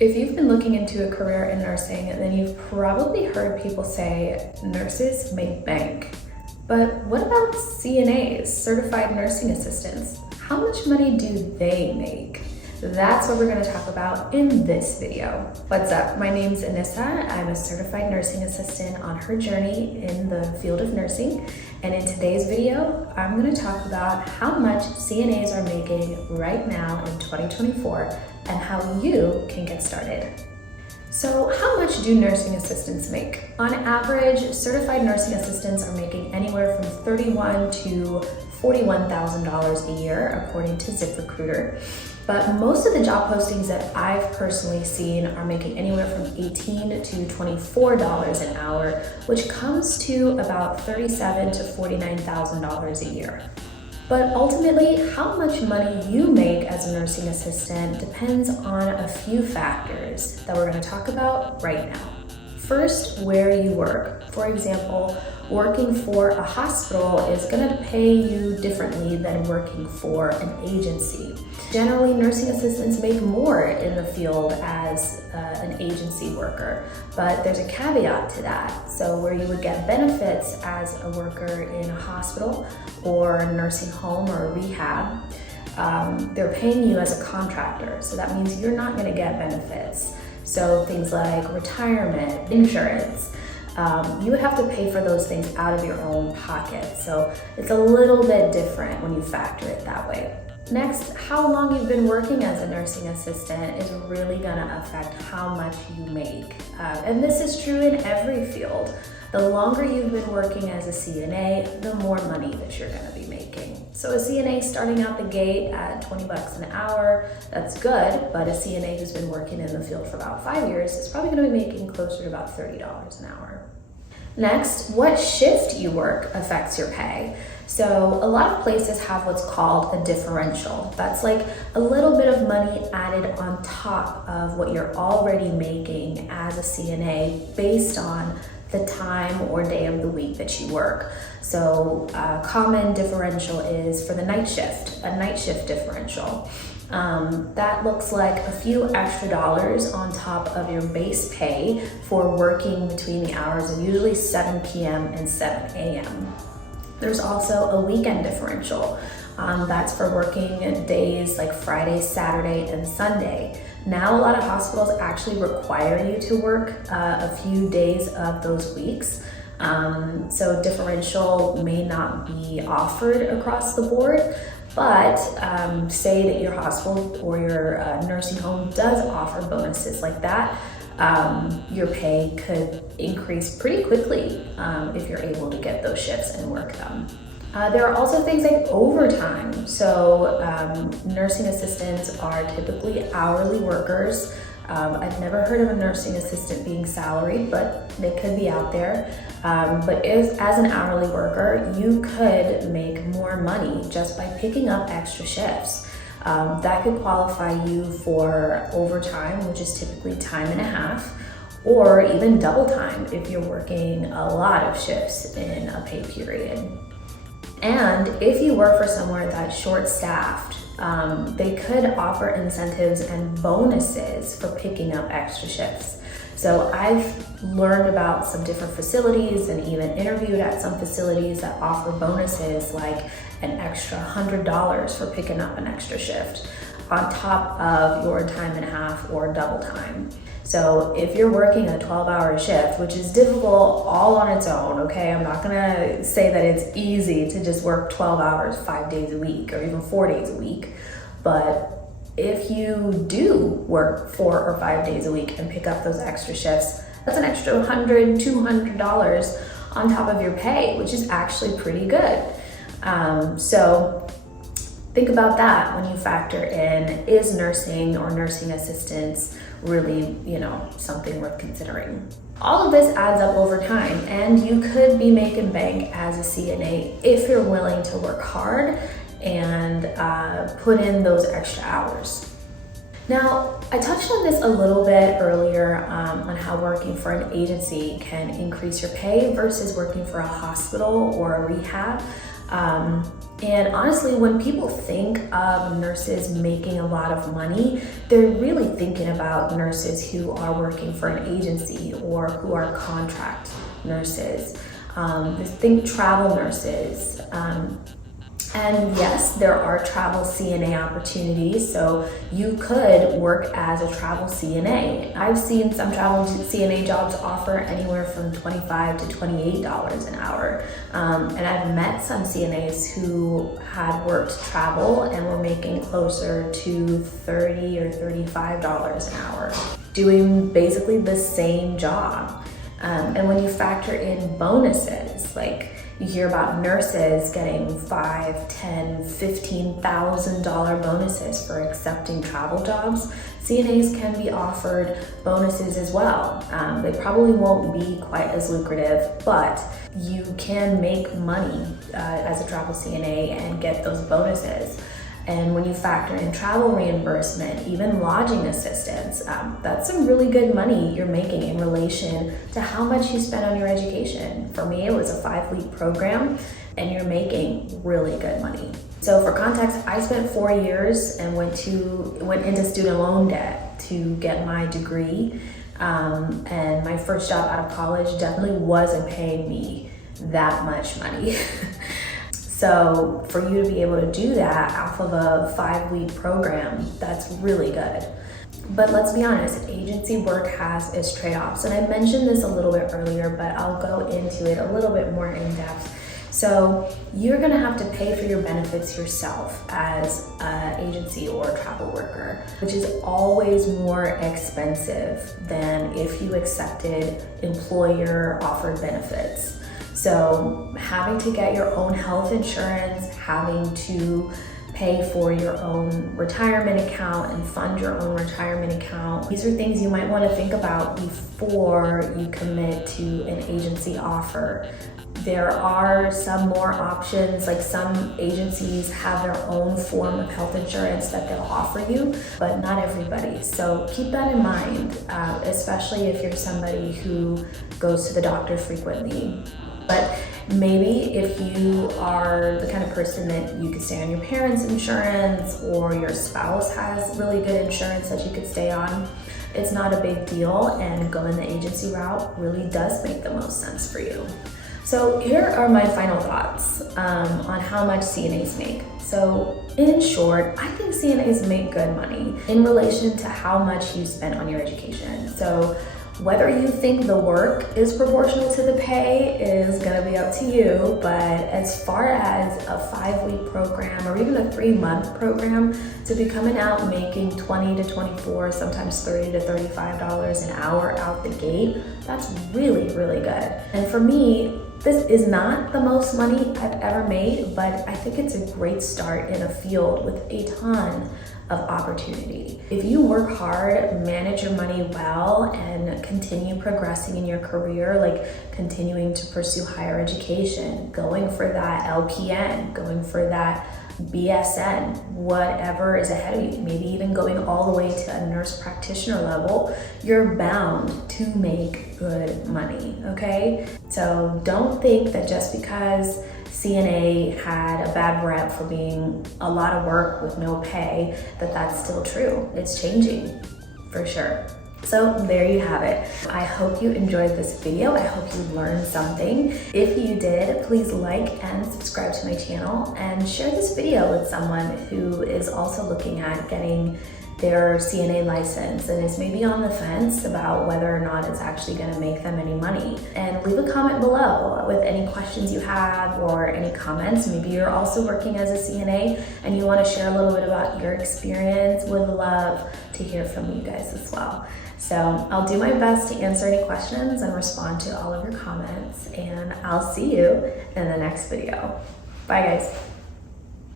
If you've been looking into a career in nursing, then you've probably heard people say nurses make bank. But what about CNAs, certified nursing assistants? How much money do they make? That's what we're going to talk about in this video. What's up? My name's Anissa. I'm a certified nursing assistant on her journey in the field of nursing. And in today's video, I'm going to talk about how much CNAs are making right now in 2024 and how you can get started. So how much do nursing assistants make? On average, certified nursing assistants are making anywhere from $31,000 to $41,000 a year, according to ZipRecruiter. But most of the job postings that I've personally seen are making anywhere from $18 to $24 an hour, which comes to about $37,000 to $49,000 a year. But ultimately, how much money you make as a nursing assistant depends on a few factors that we're going to talk about right now. First, where you work. For example, working for a hospital is going to pay you differently than working for an agency. Generally, nursing assistants make more in the field as an agency worker, but there's a caveat to that. So where you would get benefits as a worker in a hospital or a nursing home or a rehab, they're paying you as a contractor. So that means you're not going to get benefits. So things like retirement, insurance, you would have to pay for those things out of your own pocket. So it's a little bit different when you factor it that way. Next, how long you've been working as a nursing assistant is really gonna affect how much you make. And this is true in every field. The longer you've been working as a CNA, the more money that you're gonna be making. So a CNA starting out the gate at 20 bucks an hour, that's good, but a CNA who's been working in the field for about 5 years is probably gonna be making closer to about $30 an hour. Next, what shift you work affects your pay. So a lot of places have what's called a differential. That's like a little bit of money added on top of what you're already making as a CNA based on the time or day of the week that you work. So a common differential is for the night shift, a night shift differential. That looks like a few extra dollars on top of your base pay for working between the hours of usually 7 p.m. and 7 a.m. There's also a weekend differential. That's for working days like Friday, Saturday, and Sunday. Now a lot of hospitals actually require you to work a few days of those weeks. So differential may not be offered across the board, but say that your hospital or your nursing home does offer bonuses like that, your pay could increase pretty quickly if you're able to get those shifts and work them. There are also things like overtime. So nursing assistants are typically hourly workers. I've never heard of a nursing assistant being salaried, but they could be out there. But as an hourly worker, you could make more money just by picking up extra shifts. That could qualify you for overtime, which is typically time and a half, or even double time if you're working a lot of shifts in a pay period. And if you work for somewhere that's short-staffed, they could offer incentives and bonuses for picking up extra shifts. So I've learned about some different facilities and even interviewed at some facilities that offer bonuses like an extra $100 for picking up an extra shift on top of your time and a half or double time. So if you're working a 12-hour shift, which is difficult all on its own, okay? I'm not gonna say that it's easy to just work 12 hours 5 days a week or even 4 days a week, but if you do work 4 or 5 days a week and pick up those extra shifts, that's an extra $100, $200 on top of your pay, which is actually pretty good. So think about that when you factor in, is nursing or nursing assistants really, something worth considering? All of this adds up over time, and you could be making bank as a CNA if you're willing to work hard and put in those extra hours. Now, I touched on this a little bit earlier on how working for an agency can increase your pay versus working for a hospital or a rehab. And honestly, when people think of nurses making a lot of money, they're really thinking about nurses who are working for an agency or who are contract nurses. Think travel nurses. And yes, there are travel CNA opportunities, so you could work as a travel CNA. I've seen some travel CNA jobs offer anywhere from $25 to $28 an hour. And I've met some CNAs who had worked travel and were making closer to $30 or $35 an hour, doing basically the same job. And when you factor in bonuses, like you hear about nurses getting $5,000, $10,000, $15,000 bonuses for accepting travel jobs, CNAs can be offered bonuses as well. They probably won't be quite as lucrative, but you can make money as a travel CNA and get those bonuses. And when you factor in travel reimbursement, even lodging assistance, that's some really good money you're making in relation to how much you spend on your education. For me, it was a 5-week program and you're making really good money. So for context, I spent 4 years and went into student loan debt to get my degree. And my first job out of college definitely wasn't paying me that much money. So for you to be able to do that off of a 5-week program, that's really good. But let's be honest, agency work has its trade-offs. And I mentioned this a little bit earlier, but I'll go into it a little bit more in depth. So you're gonna have to pay for your benefits yourself as an agency or travel worker, which is always more expensive than if you accepted employer-offered benefits. So having to get your own health insurance, having to pay for your own retirement account and fund your own retirement account. These are things you might want to think about before you commit to an agency offer. There are some more options, like some agencies have their own form of health insurance that they'll offer you, but not everybody. So keep that in mind, especially if you're somebody who goes to the doctor frequently. But maybe if you are the kind of person that you could stay on your parents' insurance or your spouse has really good insurance that you could stay on, it's not a big deal, and going the agency route really does make the most sense for you. So here are my final thoughts on how much CNAs make. So in short, I think CNAs make good money in relation to how much you spend on your education. So whether you think the work is proportional to the pay is gonna be up to you, but as far as a 5-week program or even a 3-month program, to be coming out making $20 to $24, sometimes $30 to $35 an hour out the gate, that's really, really good. And for me, this is not the most money I've ever made, but I think it's a great start in a field with a ton of opportunity. If you work hard, manage your money well, and continue progressing in your career, like continuing to pursue higher education, going for that LPN, going for that BSN, whatever is ahead of you, maybe even going all the way to a nurse practitioner level, you're bound to make good money, okay? So don't think that just because CNA had a bad rep for being a lot of work with no pay, that that's still true. It's changing, for sure. So there you have it. I hope you enjoyed this video. I hope you learned something. If you did, please like and subscribe to my channel and share this video with someone who is also looking at getting their CNA license and is maybe on the fence about whether or not it's actually going to make them any money. And leave a comment below with any questions you have or any comments. Maybe you're also working as a CNA and you want to share a little bit about your experience. Would love to hear from you guys as well. So I'll do my best to answer any questions and respond to all of your comments, and I'll see you in the next video. Bye guys.